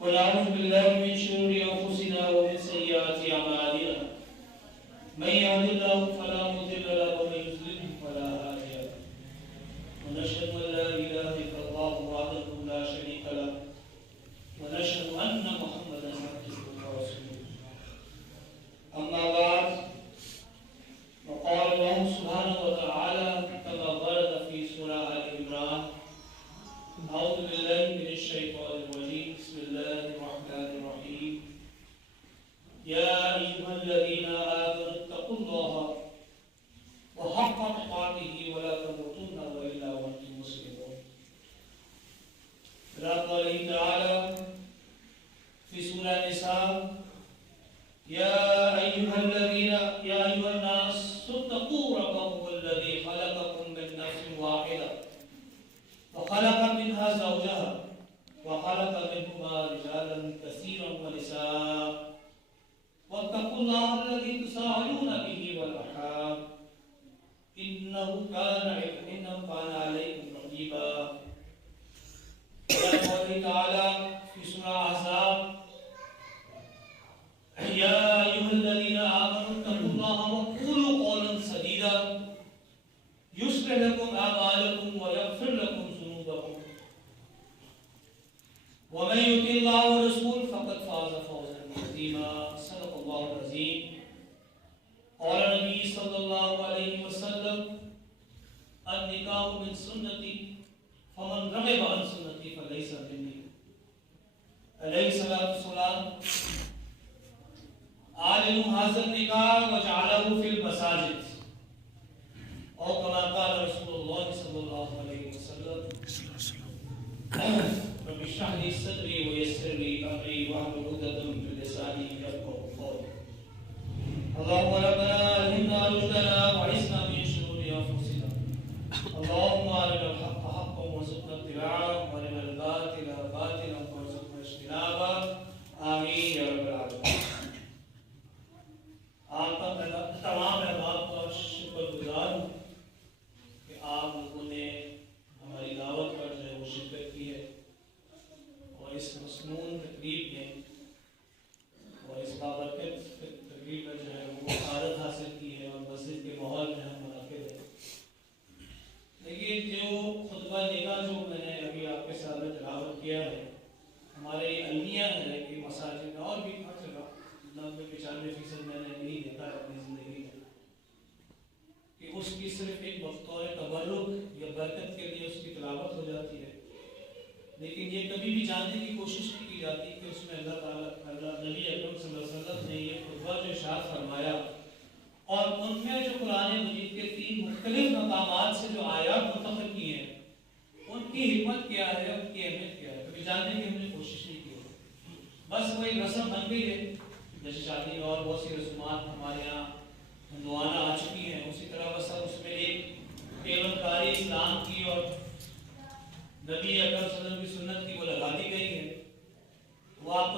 ونعوذ بالله من شرور انفسنا ومن سيئات اعمالنا من يهد الله فلا مضل له ومن يضلل فلا هادي له ونشهد ان لا اله الا الله وحده لا شريك له ونشهد ان محمدا عبده ورسوله اما بعد وقال الله سبحانه وتعالى كما ورد في سوره ال عمران أعوذ بالله من الشيطان الرجيم بسم الله الرحمن الرحيم يا أيها الذين آمنوا اتقوا الله وحق تقاته ولا تموتن إلا وأنتم مسلمون. قال الله تعالى في سورة النساء يا أيها الناس اتقوا ربكم الذي خلقكم من نفس واحدة وخلق منها زوجها وخلق منهما رجالا كثيرا ونساء واتقوا الله الذي تساءلون به والارحام انه كان عليكم رقيبا. قال تعالى في سورة احزاب يا ايها الذين امنوا اتقوا الله وقولوا قولا سديدا يصلح لكم اعمالكم ويغفر لكم ومن يطع الله ورسوله فقد فاز فوزا عظيما. صدق الله العظيم. قال النبي صلى الله عليه وسلم النكاح من سنتي فمن رغب عن سنتي فليس مني. عليه الصلاة والسلام أعلنوا هذا النكاح وجعله في المساجد أو كما قال رسول الله صلى الله عليه وسلم رب اشرح لي صدري ويسر لي امري واحلل عقدة من لساني يفقهوا قولي. اللهم ربنا الهمنا رشدنا وعصمنا من شرور انفسنا. اللهم ارنا الحق حقا وارزقنا اتباعه وارنا الباطل باطلا وارزقنا اجتنابه. آمين یا رب العالمین. آپ کا تمام احباب کا شکر گزار ہوں کہ آپ لوگوں نے ہماری دعوت پر جو ہے وہ شرکت کی ہے اور اس مسنون تقریب میں اور اس بابرکت تقریب میں جو ہے وہ سعادت حاصل کی ہے اور مسجد کے ماحول میں ہم منعقد ہیں. لیکن جو خطبہ نکاح جو میں نے ابھی آپ کے سامنے تلاوت کیا ہے، ہمارے المیہ ہے کہ مساجد میں اور بھی ہر جگہ 90-95% میں نے نہیں دیکھا ہے اپنی زندگی میں کہ اس کی صرف ایک بطور تبرک یا برکت کے لیے اس کی تلاوت ہو جاتی ہے، لیکن یہ کبھی بھی جاننے کی کوشش نہیں کی جاتی کہ اس میں اللہ تعالیٰ نبی اکرم صلی اللہ علیہ وسلم نے یہ خطبہ جو ارشاد فرمایا اور ان میں جو قرآن مجید کے 3 مختلف مقامات سے جو آیات منتخب کی ہیں ان کی حکمت کیا ہے، ان کی اہمیت کیا ہے، کبھی جاننے کی ہم نے کوشش نہیں کی. بس وہ ایک رسم بن گئی ہے، جیسے شادی میں اور بہت سی رسومات ہمارے یہاں ہندوانہ آ چکی ہیں، اسی طرح بس اس میں ایک پیغمبری اسلام کی اور نبی اکرم صلی اللہ علیہ وسلم کی سنت کی وہ لگا دی گئی ہے. وہ آپ کو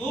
2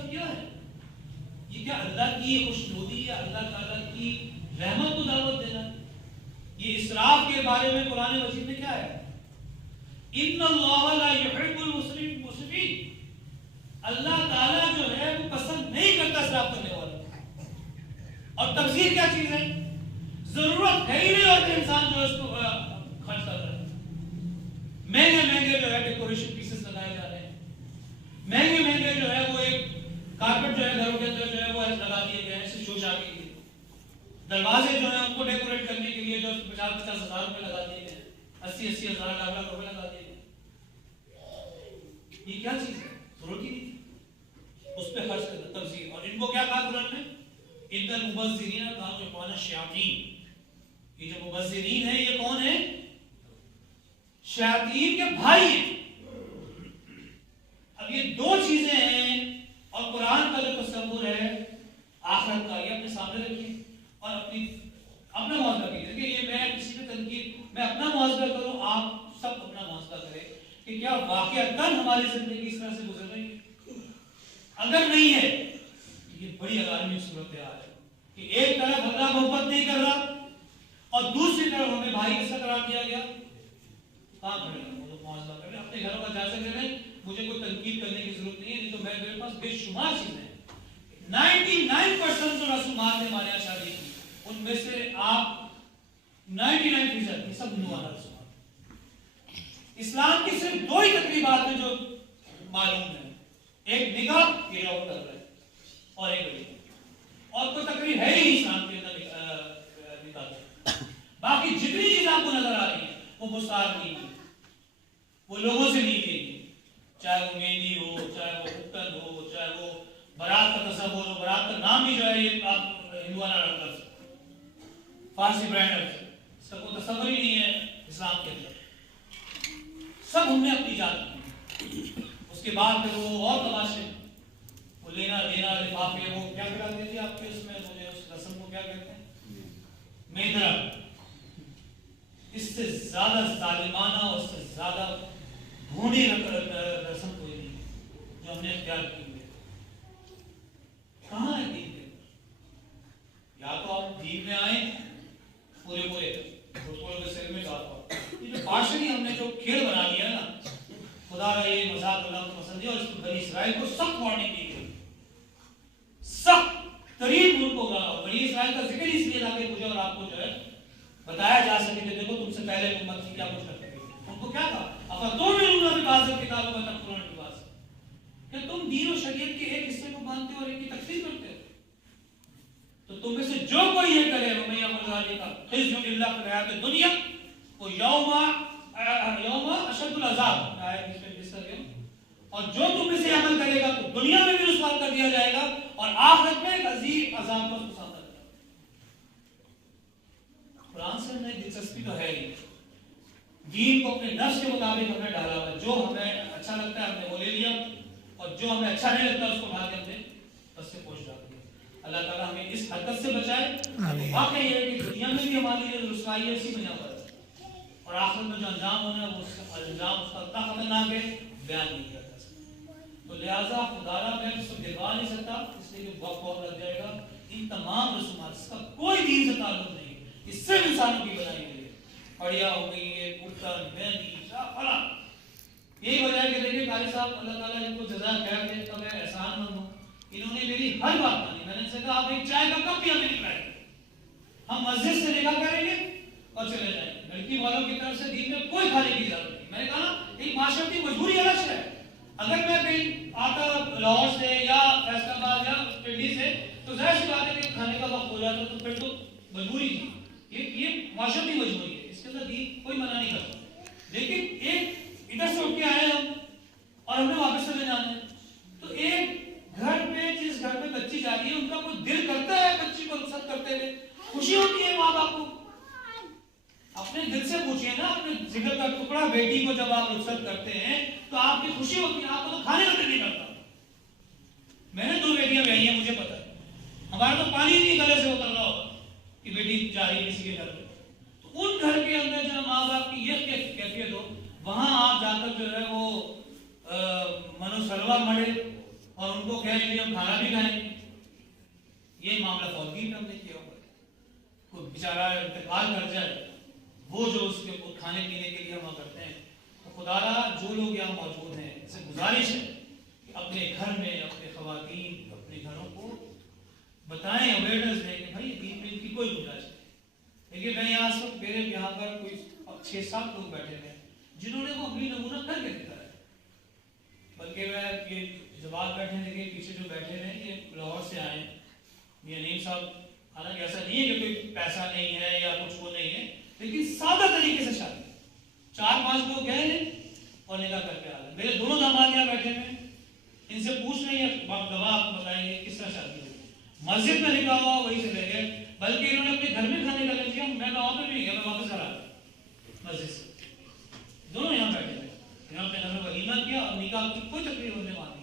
سب کیا ہے؟ یہ کیا اللہ کی خوشنودی یا اللہ تعالیٰ کی رحمت کو دعوت دینا ہے؟ یہ اسراف کے بارے میں قرآن مجید میں کیا ہے؟ ان اللہ لا يحب المسرفین، اللہ تعالیٰ جو ہے وہ پسند نہیں کرتا اسراف کرنے والا. اور تبذیر کیا چیز ہے؟ ضرورت ہے ہی نہیں اور انسان جو ہے اس کو خرچ کر رہا ہے. مہنگے مہنگے جو ہے ڈیکوریشن پیسز لگائے جا رہے ہیں، مہنگے مہنگے جو ہے وہ ایک کارپٹ جو ہے گھروں کے اندر جو ہے وہ لگا دیے گئے ہیں شوشا کے لیے. دروازے جو ہیں ان کو ڈیکوریٹ کرنے کے لیے جو 50-50 ہزار روپے لگا دیے گئے، 80-80 ہزار لاکھ روپے لگا دیے گئے. یہ کیا چیز ہے؟ ضرورت ہی نہیں تھی اس پہ خرچ کرنا. تبذیر. اور ان کو کیا کہا قرآن نے؟ ان المبذرین کانوا اخوان الشیاطین. یہ جو مبذرین ہیں یہ کون ہیں؟ شیاطین کے بھائی ہیں. اب یہ دو چیزیں ہیں اور قرآن کا جو تصور ہے آخرت کا یہ اپنے سامنے رکھیے اور اپنا محاذہ کیجیے. کہ یہ میں کسی پہ تنقید میں اپنا محاذہ کروں، آپ سب اپنا محاذہ کریں کہ کیا واقعتاً ہماری زندگی اس طرح سے گزر رہی ہے؟ اگر نہیں ہے یہ بڑی عالمی صورتحال ہے کہ ایک طرف اللہ محبت نہیں کر رہا اور دوسری طرف ہمیں بھائی کیسا قرار دیا گیا. کہاں کھڑے ہیں وہ معاذ کریں، اپنے گھروں کا جائزہ کریں. مجھے کوئی تنقید کرنے کی ضرورت نہیں ہے، نہیں تو میرے پاس بے شمار چیزیں ہیں. 99% جو رسومات ہیں ہمارے یہاں شادی کی ان میں سے آپ 99% یہ سب ہندوانہ رسومات. اسلام کی صرف دو ہی تقریبات ہیں جو معلوم ہیں، ایک نکاح یہ لوگ کر رہے ہیں اور ایک ولیمہ. اور کوئی تقریب ہے ہی نہیں اسلام کے اندر نکاح کی. باقی جتنی چیزیں آپ کو نظر آ رہی ہیں وہ مستعار نہیں ہے، وہ لوگوں سے نہیں کی، چاہے وہ مہندی ہو، چاہے وہ اتن ہو، چاہے وہ برات کا تصور ہو. برات کا نام بھی جو ہے یہ آپ ہندوانہ رکھ کر فارسی برانڈ رکھتے، اس کا کوئی تصور ہی نہیں ہے اسلام کے اندر. سب ہم نے اپنی جان کی. اس کے بعد پھر وہ اور تماشے، وہ لینا دینا لفافے، وہ کیا کراتے تھے آپ کے اس میں، مجھے اس رسم کو کیا کہتے ہیں؟ میدرا. اس سے زیادہ ظالمانہ اور اس سے زیادہ بھونی رسم کوئی نہیں جو ہم نے اختیار کی ہوئی. کہاں ہے دین کے؟ یا تو آپ دین میں آئیں پورے سر میں آپ یہ جو پارشلی ہم نے جو کھیل بنا لیا نا، خدا کا یہ مذاق اللہ کو پسند ہے. اور اس کو بنی اسرائیل کو سخت وارننگ دی گئی، سخت ترین ملک ہوگا. بنی اسرائیل کا ذکر اس لیے تھا کہ مجھے اور آپ کو جو ہے بتایا جا سکے کہ دیکھو تم سے پہلے امت تھی کیا کچھ کرتے تھے. ان کو کیا تھا؟ افتؤمنون ببعض الکتاب وتکفرون ببعض، کہ تم دین و شریعت کے ایک حصے کو مانتے ہو اور ایک کی تکفیر کرتے ہو. تو تم میں سے جو کوئی یہ کرے ومن یعمل ذلک خزي الا في الحیاۃ الدنیا یوم اشد العذاب آیت اس میں جس طرح. اور جو تم میں سے عمل کرے گا تو دنیا میں بھی رسوا کر دیا جائے گا اور آخرت میں ایک عظیم عذاب کا سامنا کرے گا. قرآن سے ہمیں دلچسپی تو ہے ہی، دین کو اپنے نفس کے مطابق ہمیں ڈالا ہوا ہے. جو ہمیں اچھا لگتا ہے ہم نے وہ لے لیا اور جو ہمیں اچھا نہیں لگتا اس کو اٹھا کے ہم نے بس سے پوچھ ڈال دیا. اللہ تعالیٰ ہمیں اس حرکت سے بچائے. واقعی یہ ہے کہ دنیا میں بھی ہماری رسوائی ہے اسی بنا پر، اور آخرت میں جو انجام ہونا ہے وہ انجام اس کا اتنا خطرناک ہے بیان نہیں کیا جا سکتا. تو لہٰذا خدارہ میں اس کو دلوا نہیں سکتا اس لیے کہ وقت بہت لگ جائے گا. ان تمام رسومات اس کا کوئی دین سے تعلق نہیں ہے، اس سے انسانوں کی بنائی ہوئی ہے. پڑیا ہو گئی ہے، کرتن، مہندی، فلاں. یہی وجہ ہے کہ دیکھیے قاری صاحب اللہ تعالیٰ ان کو جزا خیر دے تو میں احسان مند ہوں. انہوں نے میری ہر بات مانی. میں نے ان سے کہا آپ ایک چائے کا کپ بھی ہمیں نہیں پلائیں گے، ہم مسجد سے نکاح کریں گے اور چلے جائیں گے. لڑکی والوں کی طرف سے دین میں کوئی کھانے کی اجازت نہیں. میں نے کہا ایک معاشرتی مجبوری الگ ہے. اگر میں کہیں آتا لاہور سے یا فیصل آباد یا پنڈی سے تو ظاہر سی بات ہے کہ کھانے کا وقت ہو جاتا تو پھر تو مجبوری تھی. یہ معاشرتی مجبوری ہے، اس کے اندر دین کوئی منع نہیں کرتا. لیکن ایک ادھر سے اٹھ کے آئے ہم اور ہم نے واپس چلے جانا ہے تو ایک گھر پہ جس گھر پہ بچی جا رہی ہے ان کا کوئی دل کرتا ہے بچی کو رخصت کرتے ہوئے؟ خوشی ہوتی ہے ماں باپ کو؟ اپنے دل سے پوچھئے نا، اپنے جگر کا ٹکڑا بیٹی کو جب آپ رخصت کرتے ہیں تو آپ کی خوشی ہوتی ہے. آپ کو تو کھانے کا دل نہیں کرتا. میں نے 2 بیٹیاں بیائی ہیں، مجھے پتا ہے ہمارا تو پانی نہیں گلے سے اتر رہا ہوگا کہ بیٹی جا رہی ہے کسی کے گھر میں. تو ان گھر کے اندر جو ماں باپ کی یہ کیفیت ہو، وہاں آپ جا کر جو ہے وہ منو سلوا مڑے اور ان کو کہیں کہ ہم کھانا بھی کھائیں گے. یہ معاملہ فوتگی میں ہم نے کیا ہوا ہے. کوئی بیچارہ انتقال کر جائے وہ جو اس کے کھانے پینے کے لیے ہم کرتے ہیں. تو خدا را جو لوگ یہاں موجود ہیں ان سے گزارش ہے کہ اپنے گھر میں اپنے خواتین اپنے گھروں کو بتائیں, اویئرنیس دیں کہ بھائی دین میں ان کی کوئی گنجائش نہیں. لیکن میں یہاں سے میرے یہاں پر کوئی 6-7 لوگ بیٹھے ہیں جنہوں نے وہ اپنی نمونہ کر کے دکھایا ہے. بلکہ میں یہ جواب بیٹھے ہیں پیچھے جو بیٹھے ہیں یہ لاہور سے آئے ہیں. میاں نعیم صاحب, حالانکہ ایسا نہیں ہے کہ کوئی پیسہ نہیں ہے یا کچھ وہ نہیں ہے, لیکن سادہ طریقے سے شادی 4-5 لوگ گئے ہیں اور نکاح کر کے آ گئے. میرے دونوں داماد یہاں بیٹھے ہیں, ان سے پوچھ رہے ہیں گواہ آپ بتائیں گے کس طرح شادی ہوئی. مسجد میں نکاح ہوا وہی سے لے گئے, بلکہ انہوں نے اپنے گھر میں کھانے کا لے لیا. میں وہاں پہ بھی نہیں گیا, میں واپس آ رہا مسجد سے. دونوں یہاں بیٹھے ہیں, انہوں نے اپنے گھر میں ولیمہ کیا اور نکاح کی کوئی تقریر ہونے والی.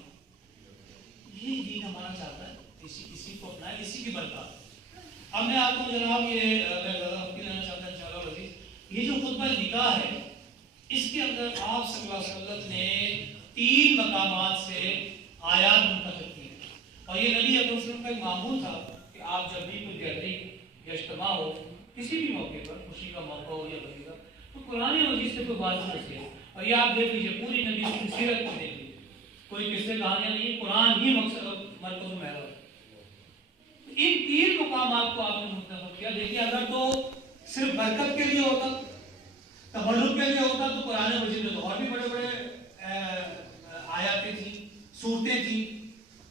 یہ دین ہمارا چاہتا ہے, اسی کو اپنا ہے, اسی کی برکات. اب میں آپ کو جناب یہ لینا چاہتا ہوں انشاءاللہ عزیز, یہ جو خطبہ نکاح ہے اس کے اندر آپ صلی اللہ علیہ وسلم نے 3 مقامات سے آیات منتخب کی ہیں. اور یہ نبی اکرم صلی اللہ علیہ وسلم کا ایک معمول تھا کہ آپ جب بھی کوئی گیدرنگ یا اجتماع ہو کسی بھی موقع پر, خوشی کا موقع ہو یا وغیرہ, تو قرآن مجید سے کوئی بات نہیں ہے. اور یہ آپ دیکھ لیجیے پوری نبی کی سیرت کو دیکھ لیجیے, کوئی قصے کہانیاں نہیں, قرآن ہی مقصد مرکز میں ہے. ان 3 مقامات کو آپ نے منتخب کیا. دیکھیے اگر تو صرف برکت کے لیے ہوتا, تبرک کے لیے ہوتا, تو قرآن مجید میں تو اور بھی بڑے بڑے آیاتیں تھیں, صورتیں تھیں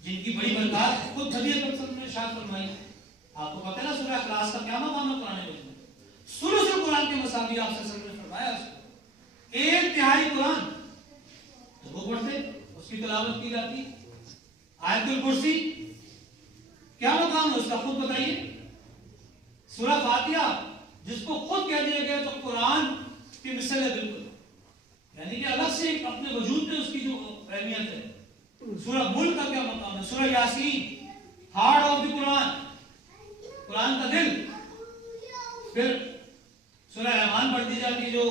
جن کی بڑی برکات خود نبی اکرم صلی اللہ علیہ وسلم نے ارشاد فرمائی. آپ کو پتہ ہے نا سورہ اخلاص کا کیا مقام ہے قرآن مجید میں؟ ثلث قرآن کے مساوی آپ صلی اللہ علیہ وسلم نے فرمایا اس کو 1/3 قرآن تو وہ پڑھتے, اس کی تلاوت کی جاتی. آیت الکرسی کیا مقام ہے اس کا خود بتائیے. سورہ فاتحہ جس کو خود کہہ دیا گیا تو قرآن کی مثل ہے بالکل, یعنی کہ الگ سے اپنے وجود میں اس کی جو اہمیت ہے. سورہ ملک کا کیا مقام ہے, سورہ یاسین ہارٹ آف دی قرآن, قرآن کا دل. پھر سورہ رحمان پڑھ دی جاتی جو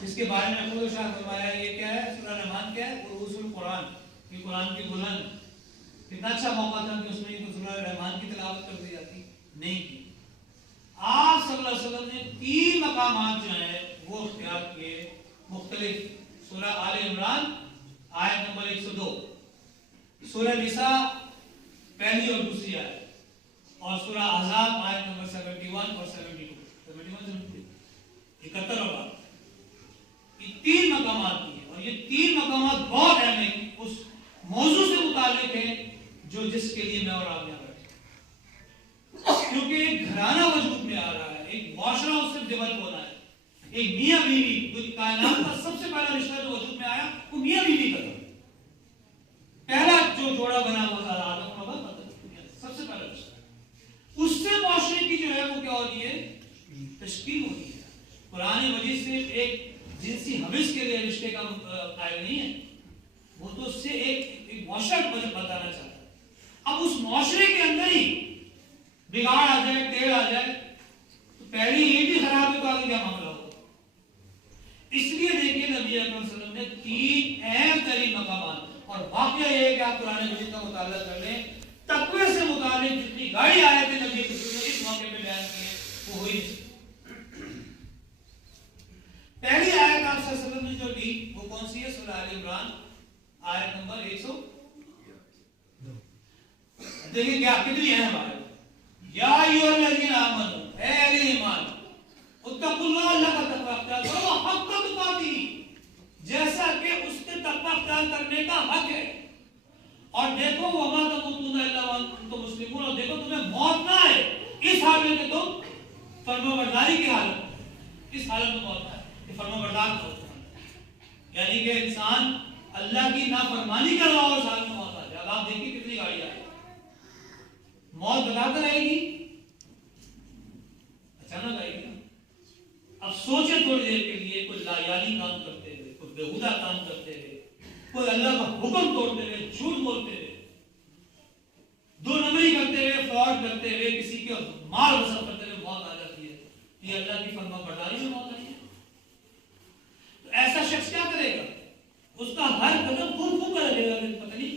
جس کے بارے میں خود ارشاد فرمایا. یہ کیا ہے سورہ رحمان, کیا ہے رؤوس القرآن, یہ قرآن کی بلند. کتنا اچھا موقع تھا کہ اس میں سورہ رحمان کی تلاوت کر دی جاتی, نہیں کی. آپ صلی اللہ علیہ وسلم نے 3 مقامات جو ہیں وہ اختیار کیے مختلف. سورہ آل عمران آیت نمبر 102, سورہ نساء پہلی اور دوسری آیت, اور سورہ احزاب آیت نمبر 71 اور 72. 71 اور 72 یہ 3 مقامات کی ہیں. اور یہ 3 مقامات بہت اہم ہیں, اس موضوع سے متعلق ہیں جو جس کے لیے میں اور آپ یہاں بیٹھے, کیونکہ ایک گھرانہ وجود میں آ رہا ہے, ایک معاشرہ اس سے ڈیولپ ہونا ہے. ایک میاں بیوی, کائنات کا سب سے پہلا رشتہ جو وجود میں آیا وہ میاں بیوی کا تھا. پہلا جو جوڑا بنا ہوا تھا آدم و حوا, سب سے پہلا رشتہ. اس سے معاشرے کی جو ہے وہ کیا ہو رہی ہے, تشکیل ہو رہی ہے. قرآن مجید صرف ایک جنسی حوث کے لیے رشتے کا قائل نہیں ہے, وہ تو اس سے ایک معاشرہ بتانا چاہتا ہے. اب اس معاشرے کے اندر ہی بگاڑ آ جائے, ٹیڑھ آ جائے, تو پہلی یہ بھی خراب ہے تو آگے کیا معاملہ ہوگا. اس لیے دیکھیے نبی اکرم صلی اللہ علیہ وسلم نے 3 اہم ترین مقامات, اور واقعہ یہ ہے کہ آپ قرآن مجید کا مطالعہ کر لیں, تقوی سے متعلق جتنی گاڑی آیتیں نبی اکرم صلی اللہ علیہ وسلم نے اس موقع پہ بیان کی ہے وہ ہوئی نہیں. پہلی آیت آپ صلی اللہ علیہ وسلم نے جو لی وہ کون سی ہے, سورہ آل عمران آیت نمبر 100. دیکھیں کیا کتنی اہم آیت. یا ایھا الذین آمنوا, اے اہل ایمان, اتقوا اللہ, اللہ کا تقوی اختیار کرو, حق تقاتی, جیسا کہ اس کے تقوی اختیار کرنے کا حق ہے. اور دیکھو وما تموتون الا وانتم مسلمون, اور دیکھو تمہیں موت نہ آئے اس حال میں کہ تم فرمانبرداری کی حالت, اس حالت میں موت نہ آئے, یہ فرمانبردار ہو. یعنی کہ انسان اللہ کی نافرمانی کر رہا ہو اس حال میں موت آ جائے. اب آپ دیکھیے کتنی گاڑی آئی, موت بتا کر آئے گی, اچانک آئے گی. اب سوچیں تھوڑی دیر کے لیے, کوئی لایانی کام کرتے ہوئے, کوئی بےہودہ کام کرتے ہوئے, کوئی اللہ کا حکم توڑتے ہوئے, جھوٹ بولتے ہوئے, 2 نمبری کرتے ہوئے, فراڈ کرتے ہوئے, کسی کے مال وصل کرتے ہوئے موت آ جاتی ہے. یہ اللہ کی فرمانبرداری میں موت آئی ہے. تو ایسا شخص کیا کرے گا, اس کا ہر قدم پھون پھون کر لگے گا کہ پتہ نہیں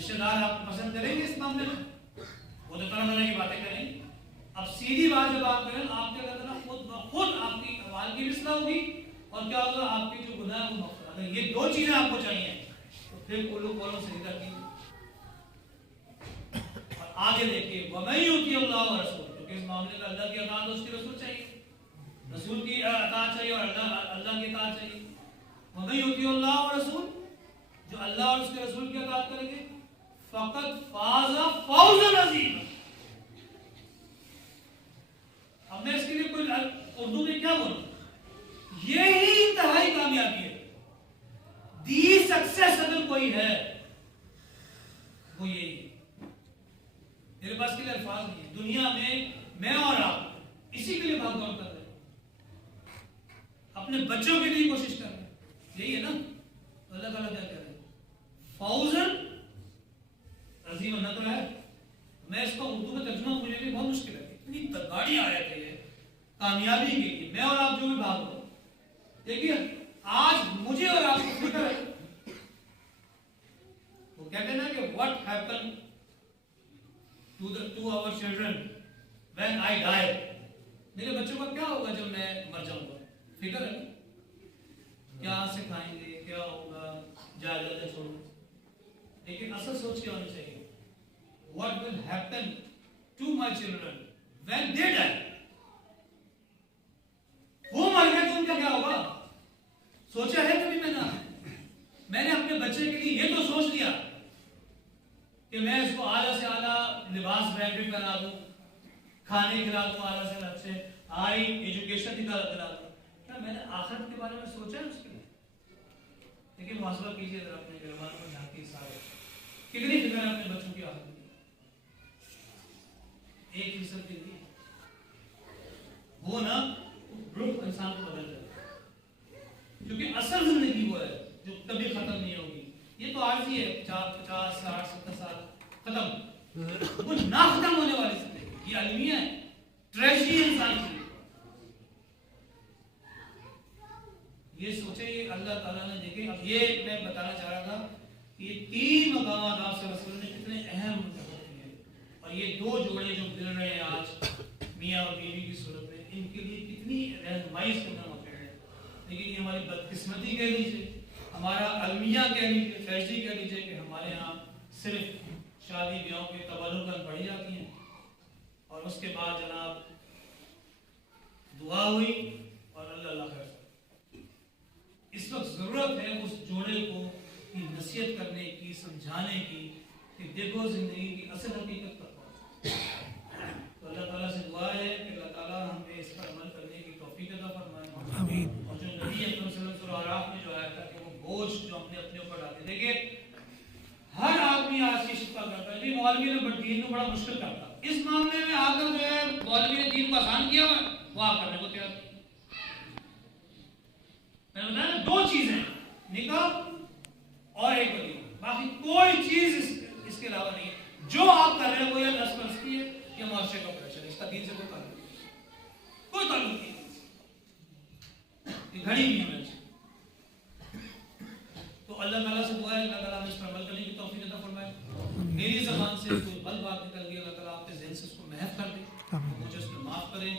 رشتے دار آپ کو پسند کریں گے اس معاملے میں؟ وہ تو طرح طرح کی باتیں کریں گے. اب سیدھی بات جب آپ کریں آپ کیا کرنا خود بخود آپ کی اعمال کی بھی اصلاح ہوگی اور کیا ہوگا آپ کی جو گناہ ہے وہ مغفرت. اگر یہ دو چیزیں آپ کو چاہیے تو پھر قولوں سجدہ کیجیے. اور آگے دیکھیے وَمَن يُطِعِ اللَّهَ وَرَسُولَهُ، کیونکہ اس معاملے میں اللہ کی اطاعت اور اس کے رسول چاہیے، رسول کی اطاعت چاہیے اور اللہ کی اطاعت چاہیے. وَمَن يُطِعِ اللَّهَ وَرَسُولَهُ، جو اللہ اور اس کے رسول کی اطاعت کریں گے فَقَدْ فَازَ فَوْزًا عَظِيمًا. اب میں اس کے لیے کوئی اردو میں کیا بولوں؟ یہی انتہائی کامیابی ہے. دی سکسیس اگر کوئی ہے وہ یہی ہے. میرے پاس کے لیے الفاظ نہیں ہے. دنیا میں اور آپ اسی کے لیے بھاگ دوڑ کر رہے ہیں، اپنے بچوں کے لیے کوشش کر رہے ہیں. یہی ہے نا. اللہ تعالیٰ کیا کہہ رہے ہیں؟ فوزن عظیم. نہ تو ہے میں اس کو اردو میں ترجمہ مجھے بھی بہت مشکل ہے. اتنی بڑی آیت ہے یہ کامیابی کے لیے. میں اور آپ جو بھی بھاگ رہے ہیں، دیکھیے آج مجھے اور آپ کو فکر ہے. وہ کہتے ہیں نا کہ what happened to our children when I die. میرے بچوں کا کیا ہوگا جب میں مر جاؤں گا؟ فکر ہے کیا سے کھائیں گے، کیا ہوگا، جائیدادیں چھوڑوں. لیکن اصل سوچ کیا ہونی چاہیے؟ what will happen to my children when they die. وہ مر گئے تو ان کا کیا ہوگا؟ سوچا ہے کبھی میں نے اپنے بچے کے لیے یہ تو سوچ لیا کہ میں اس کو اعلیٰ سے اعلیٰ لباس برانڈڈ بنا دوں، کھانے کھلا دوں اعلیٰ سے اچھے، ہائی ایجوکیشن دلا دوں. کیا میں نے آخرت کے بارے میں سوچا ہے اس کے لیے؟ لیکن محاسبہ کیجیے ذرا اپنے گھر والوں کو جھانکیے سارے کتنی فکر ہے اپنے بچوں کی آخرت کی. 1% کے لیے وہ نا روح انسان کو بدل جائے، کیونکہ اصل زندگی وہ ہے جو کبھی ختم نہیں ہوگی. یہ تو عارضی ہے 50 60 70 سال ختم، وہ نہ ختم ہونے والی زندگی. یہ المیہ ہے، ٹریجڈی انسان کی. یہ سوچے یہ اللہ تعالیٰ نے دیکھے. اب یہ میں بتانا چاہ رہا تھا کہ یہ 3 مقامات آپ سے رسول نے کتنے اہم ہوتے ہیں، اور یہ 2 جوڑے جو مل رہے ہیں آج میاں اور بیوی کی صورت میں، ان کے لیے کتنی رہنمائی اس کے اندر موقع ہے. لیکن یہ ہماری بدقسمتی کہہ لیجیے، ہمارا المیہ کہہ لیجیے، ٹریجڈی کہہ لیجیے کہ ہمارے ہاں صرف شادی بیاہوں کے تبرک پڑھی جاتی ہیں اور اس کے بعد جناب دعا ہوئی اور اللہ خیر. اس وقت ضرورت ہے اس جوڑے کو کی نصیحت کرنے کی، سمجھانے کی کہ دیکھو زندگی کی اصل حقیقت پر پہنچو. تو اللہ تعالیٰ سے دعا ہے کہ اللہ تعالیٰ ہمیں اس پر عمل کرنے کی توفیق عطا فرمائے. اور جو نبی اکرم صلی اللہ علیہ وسلم اعراف میں جو آیا تھا کہ وہ بوجھ جو ہم نے اپنے اوپر ڈالے. دیکھیے ہر آدمی آج کی شکا کرتا ہے جی مولوی نے دین کو بڑا مشکل کرتا. اس معاملے میں آ کر جو ہے مولوی نے دین کو آسان کیا ہوا وہ آپ کرنے کو تیار. میں نے بتایا 2 چیزیں، نکاح اور ایک ولیمہ، باقی کوئی چیز اس کے علاوہ نہیں ہے. جو آپ کر رہے ہیں وہ یا نس پرستی ہے یا معاشرے کا پریشر. اس کا دین سے کوئی تعلق نہیں، کوئی تعلق نہیں. یہ گھڑی نہیں ہونا چاہیے. تو اللہ تعالیٰ سے دعا ہے اللہ تعالیٰ ہمیں اس پر عمل کرنے کی توفیق عطا فرمائے. میری زبان سے کوئی غلط بات نکل گئی اللہ تعالیٰ آپ کے ذہن سے اس کو محف کر دے، مجھے اس میں معاف کریں.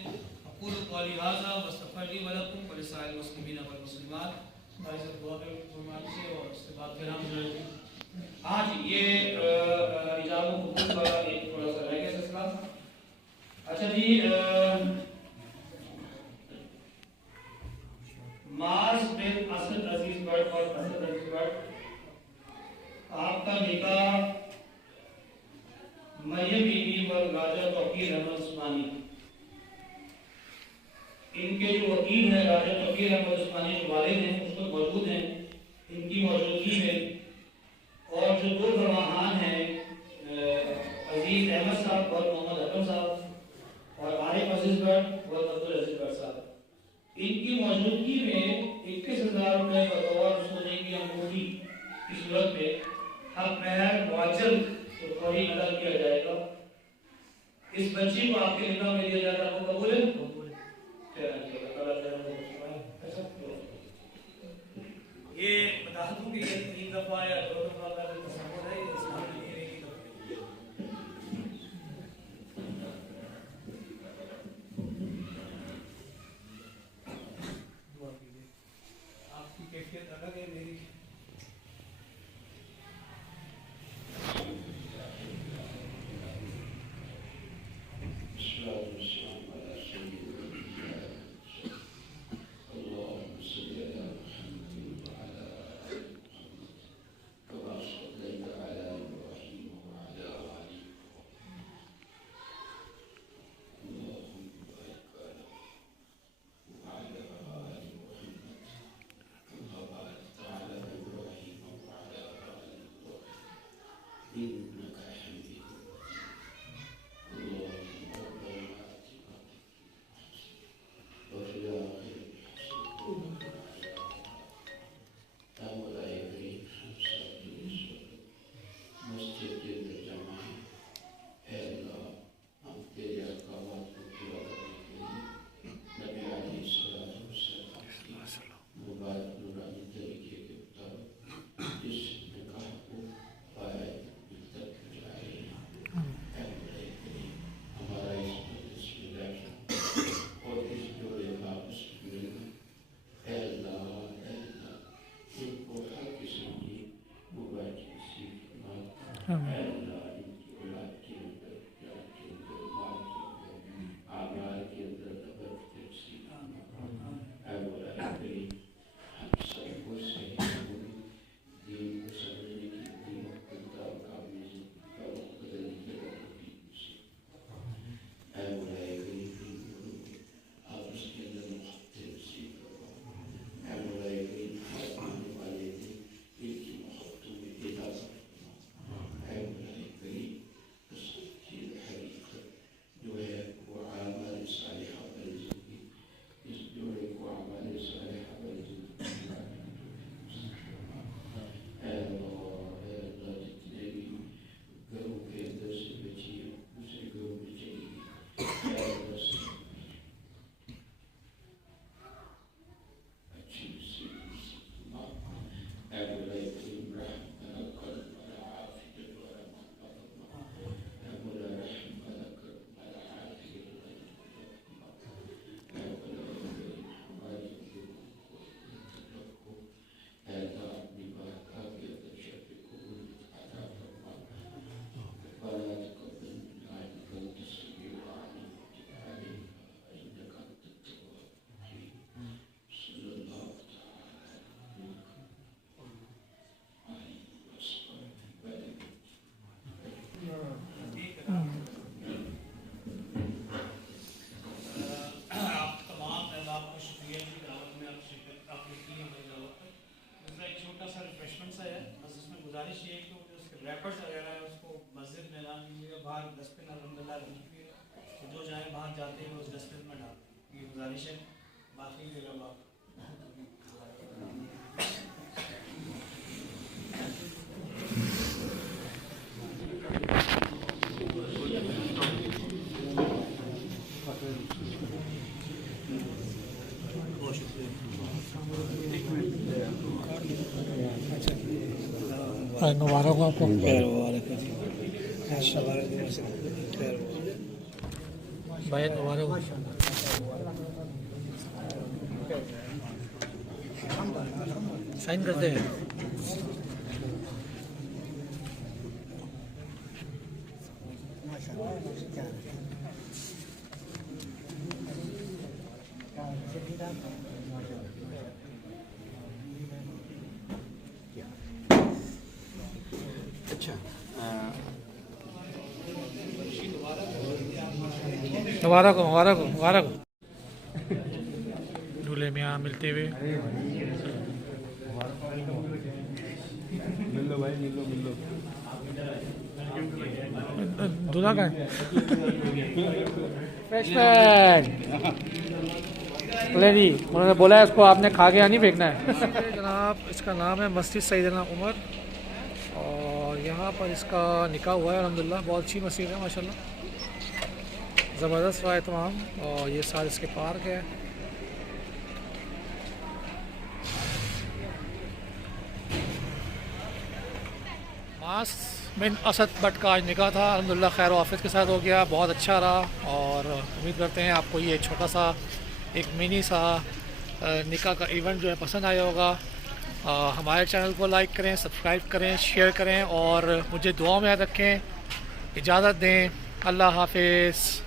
اقول قولی ھذا واستغفر لی ولکم ولسائر المسلمین والمسلمات. ہماری سب دعا کریں سے اور اس کے بعد پھر ہم جو آج یہ ایجاب و قبول کا ایک تھوڑا سا رہ گیا سلسلہ. اچھا جی، معاذ بن اسد عزیز بٹ اور اسد عزیز بٹ، آپ کا نکاح مریم بیوی اور راجہ توقیر احمد عثمانی، ان کے جو وکیل ہیں راجہ توقیر احمد عثمانی جو والد ہیں اس وقت موجود ہیں، ان کی موجودگی میں، اور جو 2 گواہان ہیں عزیز احمد صاحب اور محمد اکرم صاحب اور عارف عزیز بٹ اور عبدالعزیز بٹ صاحب، ان کی موجودگی میں 21,000 روپے بطور سونے کی انگوٹھی کی صورت میں حق مہر معجل فوری ادا کیا جائے گا. اس بچی کو آپ کے نکاح میں دیا جاتا ہے، وہ قبول ہے؟ یہ بتا دوں کہ یہ 3 دفعہ یا 2 دفعہ کا تصور ہے. نیت الگ ہے میری. گزارش یہ ہے کہ جو اس کے ریپرز وغیرہ ہے اس کو مسجد میں نہ دیجیے، باہر ڈسٹ بن الحمدللہ رکھی ہوئی ہے کہ جو جائیں باہر جاتے ہیں وہ اس ڈسٹ بن میں ڈالتے ہیں. یہ گزارش ہے. باقی جگہ آپ مبارک ہو آپ کو. بھائی مبارک ہو. سائن کرتے ہیں. مبارک ہو مبارک ہو مبارک ہو. دولہے میں یہاں ملتے ہوئے. مل لو بھائی، مل لو مل لو. دولہا کا ہے انہوں نے بولا ہے اس کو آپ نے کھا کے نہیں پھینکنا ہے. جناب اس کا نام ہے مسجد سیدنا عمر اور یہاں پر اس کا نکاح ہوا ہے الحمدللہ. بہت اچھی مسجد ہے ماشاءاللہ، زبردست رہا ہے تمام. اور یہ ساتھ اس کے پارک ہے. ماس بن اسد بٹ کا آج نکاح تھا الحمدللہ، خیر و عافیت کے ساتھ ہو گیا. بہت اچھا رہا اور امید کرتے ہیں آپ کو یہ چھوٹا سا ایک منی سا نکاح کا ایونٹ جو ہے پسند آیا ہوگا. ہمارے چینل کو لائک کریں، سبسکرائب کریں، شیئر کریں اور مجھے دعاؤں میں یاد رکھیں. اجازت دیں. اللہ حافظ.